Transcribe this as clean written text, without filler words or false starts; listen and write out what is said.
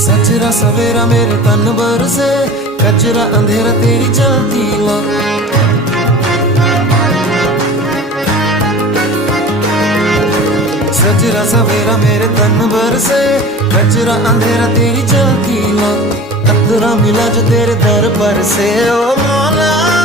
सजरा सवेरा मेरे तन भर से, कचरा अंधेरा तेरी जलती ला। सजरा सवेरा मेरे तन भर से, कचरा अंधेरा तेरी जलती ला। कतरा मिला जो तेरे दर पर से, ओ मौला